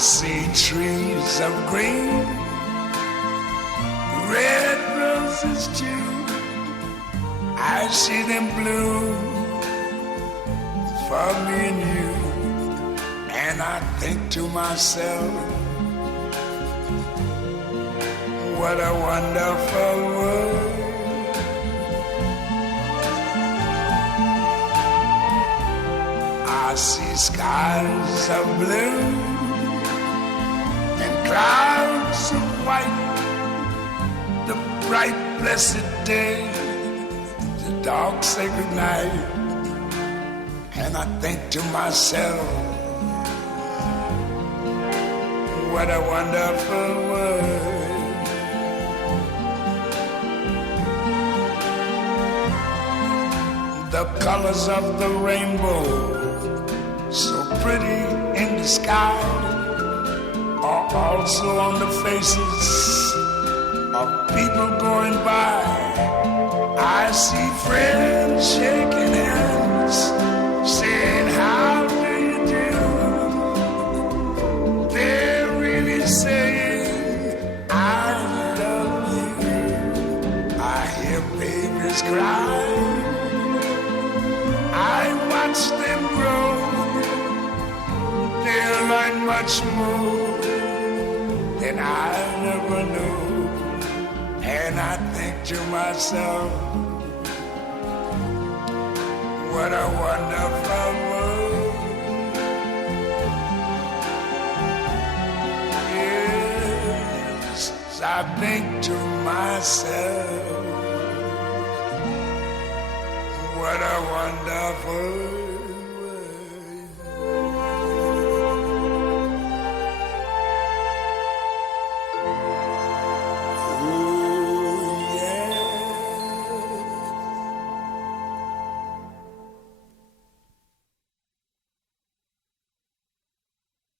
see trees of green, red roses too. I see them bloom for me and you. And I think to myself, what a wonderful world. I see skies of blue and clouds of white, the bright blessed day, the dark sacred night. And I think to myself, what a wonderful world. The colors of the rainbow, so pretty in the sky, are also on the faces of people going by. I see friends shaking hands, saying, how do you do? They're really saying, I love you. I hear babies cry, I watch them grow. They'll learn much more than I never knew. And I think to myself, what a wonderful world. Yes, I think to myself, what a wonderful world.